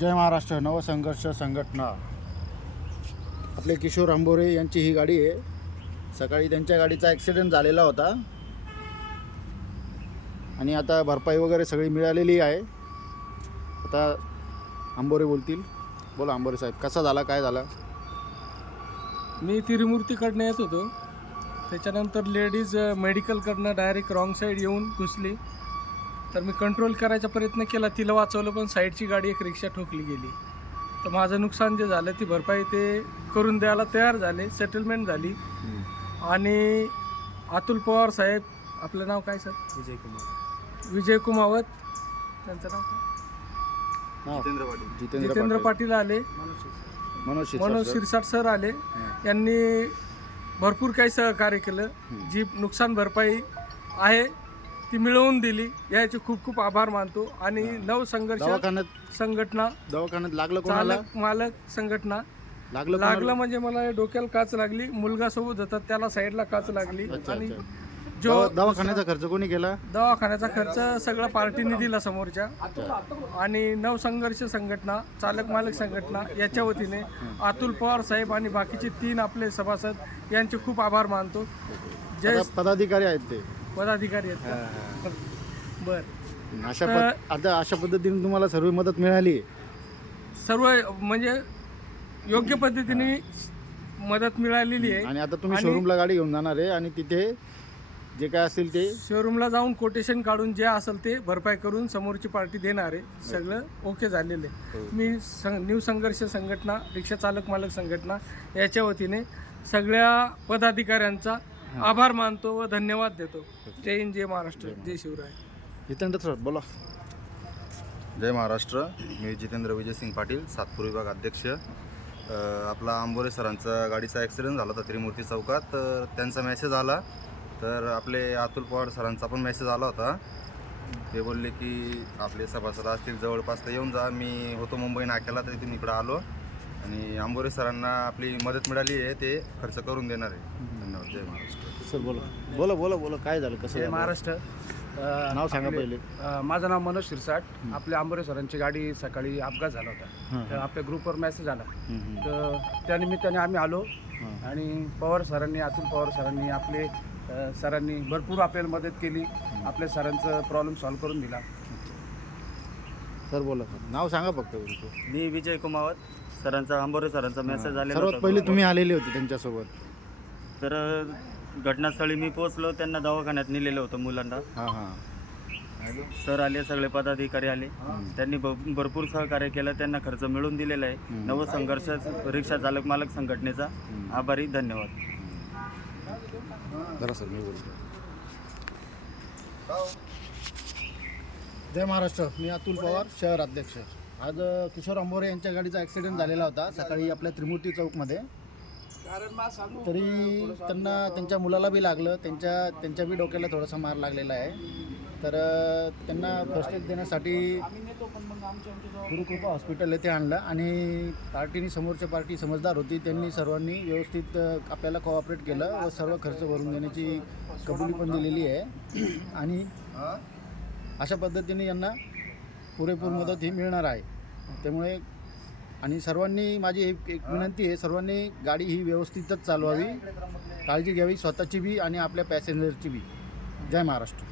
जय महाराष्ट्र. नवसंघर्ष संघटना, आपले किशोर आंबोरे यांची ही गाडी आहे. सकाळी त्यांच्या गाडीचा ॲक्सिडेंट झालेला होता आणि आता भरपाई वगैरे सगळी मिळालेली आहे. आता आंबोरे बोलतील. बोला आंबोरे साहेब, कसा झाला, काय झाला? मी तिरुमूर्तीकडनं येत होतो. त्याच्यानंतर लेडीज मेडिकलकडनं डायरेक्ट रॉंग साईड येऊन घुसली. तर मी कंट्रोल करायचा प्रयत्न केला, तिला वाचवलं, पण साईडची गाडी एक रिक्षा ठोकली गेली. तर माझं नुकसान जे झालं ती भरपाई ते करून द्यायला तयार झाले. सेटलमेंट झाली. आणि अतुल पवार साहेब, आपलं नाव काय सर? विजय कुमावत, त्यांचं नाव काय? जितेंद्र पाटील आले. मनोज शिरसाट सर आले. यांनी भरपूर काही सहकार्य केलं. जी नुकसान भरपाई आहे ती मिळवून दिली. याचे खूप खूप आभार मानतो. आणि नवसंघर्ष संघटना, दवाखान्यात लागलं कोणाला? चालक मालक संघटना लागलं म्हणजे मला डोक्याला काच लागली. मुलगा सोबत होता, त्याला साईडला काच लागली. आणि जो दवाखान्याचा खर्च कोणी केला? दवाखान्याचा खर्च सगळा पार्टीने दिला समोरच्या. आणि नवसंघर्ष संघटना, चालक मालक संघटना याच्या वतीने अतुल पवार साहेब आणि बाकीचे 3 आपले सभासद यांचे खूप आभार मानतो. जे पदाधिकारी आहेत ते पदाधिकारी आहेत. बर, अशा पद्धतीने तुम्हाला सर्व मदत मिळाली? सर्व म्हणजे योग्य पद्धतीने मदत मिळालेली आहे. आणि आता तुम्ही शोरूमला गाडी घेऊन जाणार आहे आणि तिथे जे काय असेल ते शोरूमला जाऊन कोटेशन काढून जे असेल ते भरपाई करून समोरची पार्टी देणार आहे. सगळं ओके झालेलं आहे. मी न्यू संघर्ष संघटना, रिक्षा चालक मालक संघटना याच्या वतीने सगळ्या पदाधिकाऱ्यांचा आभार मानतो व धन्यवाद देतो. जय हिंद, जय महाराष्ट्र, जय शिवराय. जितेंद्र सर बोला. जय महाराष्ट्र. मी जितेंद्र विजयसिंग पाटील, सातपूर विभाग अध्यक्ष. आपला आंबोरे सरांचा गाडीचा ॲक्सिडेंट झाला होता त्रिमूर्ती चौकात. तर त्यांचा मेसेज आला. तर आपले अतुल पवार सरांचा पण मेसेज आला होता. ते बोलले की आपले सभासद असतील जवळपास तर येऊन जा. मी होतो मुंबई नाक्याला, तर इथून इकडं आलो आणि आंबोरे सरांना आपली मदत मिळाली आहे, ते खर्च करून देणार आहे. धन्यवाद. जय महाराष्ट्र. सर बोला बोला बोला बोला काय झालं, कसं जय झालं? महाराष्ट्र. नाव सांगा पहिले. माझं नाव मनोज शिरसाट. आपल्या आंबोरे सरांची गाडी सकाळी अपघात झाला होता. तर आपल्या ग्रुपवर मेसेज आला. तर त्यानिमित्ताने आम्ही आलो. आणि पवार सरांनी, अतुल पवार सरांनी, आपले सरांनी भरपूर आपल्याला मदत केली. आपल्या सरांचं प्रॉब्लेम सॉल्व्ह करून दिला. सर बोला. नाव सांगा फक्त. मी विजय कुमावत. सरांचा, आंबोरे सरांचा मेसेज आलेला सर्वात पहिले तुम्ही आलेले होते त्यांच्यासोबत. तर घटनास्थळी मी पोहोचलो. त्यांना दवाखान्यात नेलेलं होतं मुलांना. हां हां. सर आले, सगळे पदाधिकारी आले. त्यांनी भरपूर सहकार्य केलं. त्यांना खर्च मिळवून दिलेला आहे. नवसंघर्ष रिक्षा चालक मालक संघटनेचा आभारी. धन्यवाद. जरा सर मी बोलतो. जय महाराष्ट्र. मी अतुल पवार, शहर अध्यक्ष. आज किशोर आंबोरे यांच्या गाडीचा ॲक्सिडेंट झालेला होता सकाळी आपल्या त्रिमूर्ती चौकमध्ये. तरी त्यांना, त्यांच्या मुलाला बी लागलं, त्यांच्या बी डोक्याला थोडासा मार लागलेला आहे. तर त्यांना फर्स्ट एड देण्यासाठी गुरुकृपा हॉस्पिटल येथे आणलं. आणि पार्टीने, समोरची पार्टी समजदार होती, त्यांनी सर्वांनी व्यवस्थित आपल्याला कोऑपरेट केलं व सर्व खर्च भरून देण्याची कबुली पण दिलेली आहे. आणि अशा पद्धतीने यांना पुरेपूर मदत ही मिळणार आहे. त्यामुळे आणि सर्वांनी, माझी एक विनंती आहे, सर्वांनी गाडी ही व्यवस्थितच चालवावी, काळजी घ्यावी स्वतःची बी आणि आपल्या पॅसेंजरची बी. जय महाराष्ट्र.